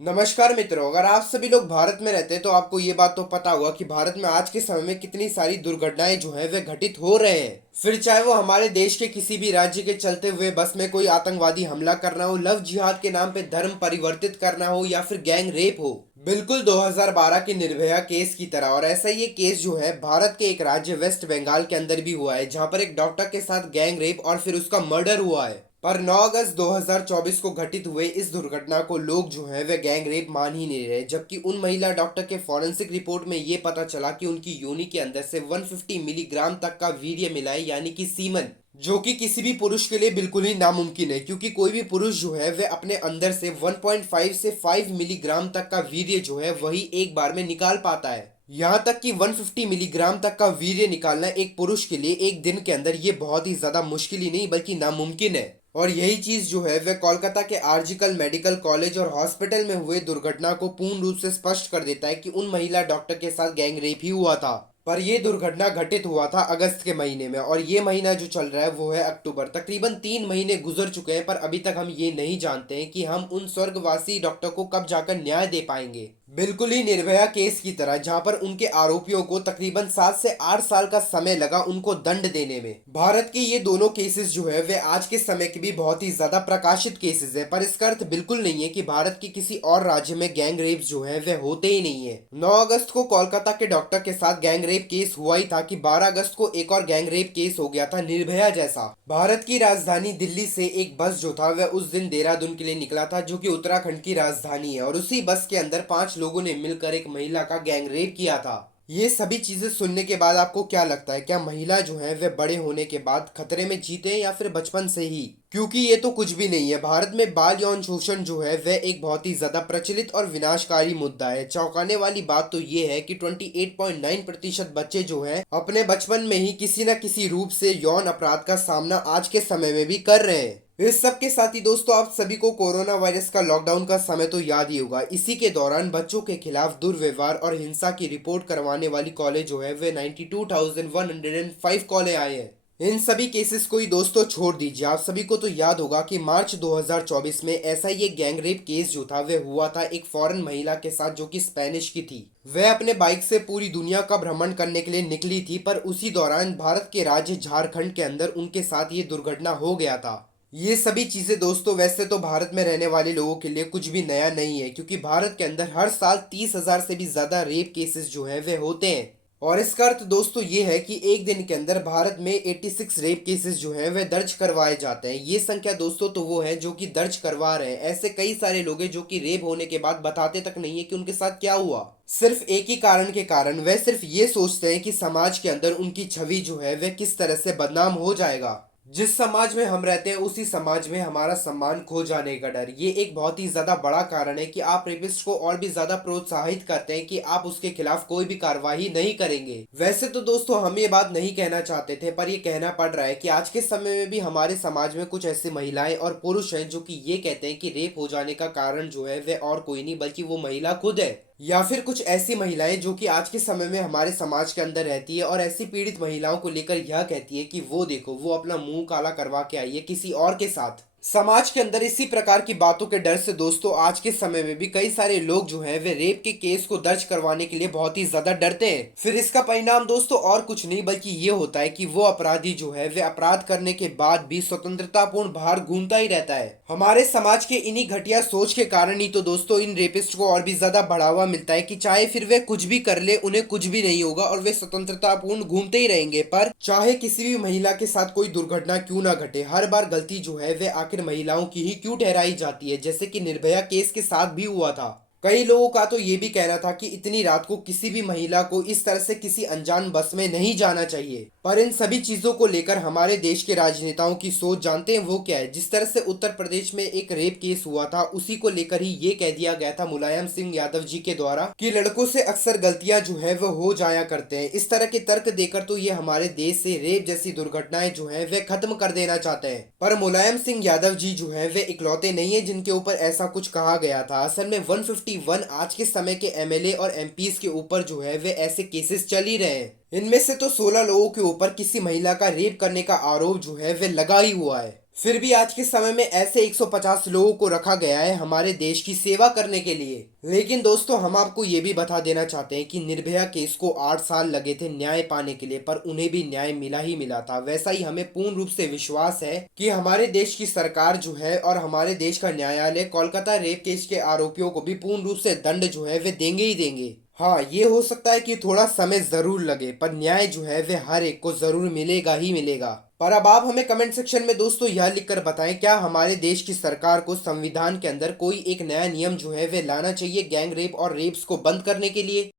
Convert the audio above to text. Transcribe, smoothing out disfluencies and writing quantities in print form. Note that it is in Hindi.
नमस्कार मित्रों, अगर आप सभी लोग भारत में रहते हैं तो आपको ये बात तो पता होगा कि भारत में आज के समय में कितनी सारी दुर्घटनाएं जो है वे घटित हो रहे हैं। फिर चाहे वो हमारे देश के किसी भी राज्य के चलते हुए बस में कोई आतंकवादी हमला करना हो, लव जिहाद के नाम पे धर्म परिवर्तित करना हो या फिर गैंग रेप हो, बिल्कुल 2012 के निर्भया केस की तरह। और ऐसा ये केस जो है भारत के एक राज्य वेस्ट बंगाल के अंदर भी हुआ है, जहां पर एक डॉक्टर के साथ गैंग रेप और फिर उसका मर्डर हुआ है। पर 9 अगस्त 2024 को घटित हुए इस दुर्घटना को लोग जो है वे गैंग रेप मान ही नहीं रहे, जबकि उन महिला डॉक्टर के फॉरेंसिक रिपोर्ट में ये पता चला कि उनकी योनि के अंदर से 150 मिलीग्राम तक का वीर्य मिला है, यानी कि सीमन, जो कि किसी भी पुरुष के लिए बिल्कुल ही नामुमकिन है, क्योंकि कोई भी पुरुष जो है वे अपने अंदर से 1.5 से 5 मिलीग्राम तक का वीर्य जो है वही एक बार में निकाल पाता है। यहाँ तक कि 150 मिलीग्राम तक का वीर्य निकालना एक पुरुष के लिए एक दिन के अंदर ये बहुत ही ज्यादा मुश्किल ही नहीं बल्कि नामुमकिन है। और यही चीज जो है वह कोलकाता के आर्जिकल मेडिकल कॉलेज और हॉस्पिटल में हुए दुर्घटना को पूर्ण रूप से स्पष्ट कर देता है कि उन महिला डॉक्टर के साथ गैंग रेप ही हुआ था। पर यह दुर्घटना घटित हुआ था अगस्त के महीने में, और ये महीना जो चल रहा है वो है अक्टूबर। तकरीबन 3 महीने गुजर चुके हैं, पर अभी तक हम ये नहीं जानते हैं कि हम उन स्वर्गवासी डॉक्टर को कब जाकर न्याय दे पाएंगे। बिल्कुल ही निर्भया केस की तरह, जहां पर उनके आरोपियों को तकरीबन 7 से 8 साल का समय लगा उनको दंड देने में। भारत के ये दोनों केसेस जो है वे आज के समय के भी बहुत ही ज्यादा प्रकाशित केसेस है, पर इसका अर्थ बिल्कुल नहीं है कि भारत के किसी और राज्य में गैंग रेप जो है वे होते ही नहीं है। 9 अगस्त को कोलकाता के डॉक्टर के साथ गैंग रेप केस हुआ ही था कि 12 अगस्त को एक और गैंग रेप केस हो गया था निर्भया जैसा। भारत की राजधानी दिल्ली से एक बस जो था वह उस दिन देहरादून के लिए निकला था, जो कि उत्तराखंड की राजधानी है, और उसी बस के अंदर 5 लोगों ने मिलकर एक महिला का गैंग रेप किया था। ये सभी चीजें सुनने के बाद आपको क्या लगता है, क्या महिला जो है वे बड़े होने के बाद खतरे में जीते हैं या फिर बचपन से ही? क्योंकि ये तो कुछ भी नहीं है। भारत में बाल यौन शोषण जो है वह एक बहुत ही ज्यादा प्रचलित और विनाशकारी मुद्दा है। चौंकाने वाली बात तो ये है कि 28.9% बच्चे जो हैं अपने बचपन में ही किसी न किसी रूप से यौन अपराध का सामना आज के समय में भी कर रहे हैं। इस सब के साथ ही दोस्तों, आप सभी को कोरोना वायरस का लॉकडाउन का समय तो याद ही होगा। इसी के दौरान बच्चों के खिलाफ दुर्व्यवहार और हिंसा की रिपोर्ट करवाने वाली कॉलेज जो है वे 92,105 कॉलेज आए हैं। इन सभी केसेस को ही दोस्तों छोड़ दीजिए, आप सभी को तो याद होगा कि मार्च 2024 में ऐसा ही एक गैंग रेप केस जो था वह हुआ था एक फॉरेन महिला के साथ, जो कि स्पेनिश की थी। वह अपने बाइक से पूरी दुनिया का भ्रमण करने के लिए निकली थी, पर उसी दौरान भारत के राज्य झारखंड के अंदर उनके साथ ये दुर्घटना हो गया था। ये सभी चीजें दोस्तों वैसे तो भारत में रहने वाले लोगों के लिए कुछ भी नया नहीं है, क्योंकि भारत के अंदर हर साल 30,000 से भी ज्यादा रेप केसेस जो है वे होते हैं। और इसका अर्थ दोस्तों ये है कि एक दिन के अंदर भारत में 86 रेप केसेस जो है वे दर्ज करवाए जाते हैं। ये संख्या दोस्तों तो वो है जो कि दर्ज करवा रहे हैं। ऐसे कई सारे लोग हैं जो कि रेप होने के बाद बताते तक नहीं है कि उनके साथ क्या हुआ। सिर्फ एक ही कारण के कारण वह सिर्फ ये सोचते हैं कि समाज के अंदर उनकी छवि जो है वह किस तरह से बदनाम हो जाएगा। जिस समाज में हम रहते हैं उसी समाज में हमारा सम्मान खो जाने का डर, ये एक बहुत ही ज्यादा बड़ा कारण है कि आप रेपिस्ट को और भी ज्यादा प्रोत्साहित करते हैं कि आप उसके खिलाफ कोई भी कार्रवाई नहीं करेंगे। वैसे तो दोस्तों हम ये बात नहीं कहना चाहते थे, पर ये कहना पड़ रहा है कि आज के समय में भी हमारे समाज में कुछ ऐसी महिलाएं और पुरुष हैं जो कि ये कहते हैं कि रेप हो जाने का कारण जो है वह और कोई नहीं बल्कि वो महिला खुद है। या फिर कुछ ऐसी महिलाएं जो कि आज के समय में हमारे समाज के अंदर रहती है और ऐसी पीड़ित महिलाओं को लेकर यह कहती है कि वो देखो वो अपना मुंह काला करवा के आई है किसी और के साथ। समाज के अंदर इसी प्रकार की बातों के डर से दोस्तों आज के समय में भी कई सारे लोग जो हैं वे रेप के केस को दर्ज करवाने के लिए बहुत ही ज्यादा डरते हैं। फिर इसका परिणाम दोस्तों और कुछ नहीं बल्कि ये होता है कि वो अपराधी जो है वे अपराध करने के बाद भी स्वतंत्रतापूर्ण बाहर घूमता ही रहता है। हमारे समाज के इन्हीं घटिया सोच के कारण ही तो दोस्तों इन रेपिस्ट को और भी ज्यादा बढ़ावा मिलता है कि चाहे फिर वे कुछ भी कर ले उन्हें कुछ भी नहीं होगा और वे स्वतंत्रतापूर्ण घूमते ही रहेंगे। पर चाहे किसी भी महिला के साथ कोई दुर्घटना क्यों ना घटे, हर बार गलती जो है वे आखिर महिलाओं की ही क्यों ठहराई जाती है, जैसे कि निर्भया केस के साथ भी हुआ था। कई लोगों का तो ये भी कहना था कि इतनी रात को किसी भी महिला को इस तरह से किसी अनजान बस में नहीं जाना चाहिए। पर इन सभी चीजों को लेकर हमारे देश के राजनेताओं की सोच जानते हैं वो क्या है? जिस तरह से उत्तर प्रदेश में एक रेप केस हुआ था उसी को लेकर ही ये कह दिया गया था मुलायम सिंह यादव जी के द्वारा कि लड़कों से अक्सर गलतियां जो है वो हो जाया करते हैं। इस तरह के तर्क देकर तो ये हमारे देश से रेप जैसी दुर्घटनाएं जो है वे खत्म कर देना चाहते हैं। पर मुलायम सिंह यादव जी जो है वे इकलौते नहीं है जिनके ऊपर ऐसा कुछ कहा गया था। असल में 151 आज के समय के एमएलए और एमपीज के ऊपर जो है वे ऐसे केसेस चल ही रहे हैं। इनमें से तो 16 लोगों के ऊपर किसी महिला का रेप करने का आरोप जो है वे लगा ही हुआ है। फिर भी आज के समय में ऐसे 150 लोगों को रखा गया है हमारे देश की सेवा करने के लिए। लेकिन दोस्तों, हम आपको ये भी बता देना चाहते हैं कि निर्भया केस को 8 साल लगे थे न्याय पाने के लिए, पर उन्हें भी न्याय मिला ही मिला था। वैसा ही हमें पूर्ण रूप से विश्वास है कि हमारे देश की सरकार जो है और हमारे देश का न्यायालय कोलकाता रेप केस के आरोपियों को भी पूर्ण रूप से दंड जो है वे देंगे ही देंगे। हाँ, ये हो सकता है कि थोड़ा समय जरूर लगे, पर न्याय जो है वे हर एक को जरूर मिलेगा ही मिलेगा। पर अब आप हमें कमेंट सेक्शन में दोस्तों यह लिखकर बताएं, क्या हमारे देश की सरकार को संविधान के अंदर कोई एक नया नियम जो है वे लाना चाहिए गैंग रेप और रेप्स को बंद करने के लिए।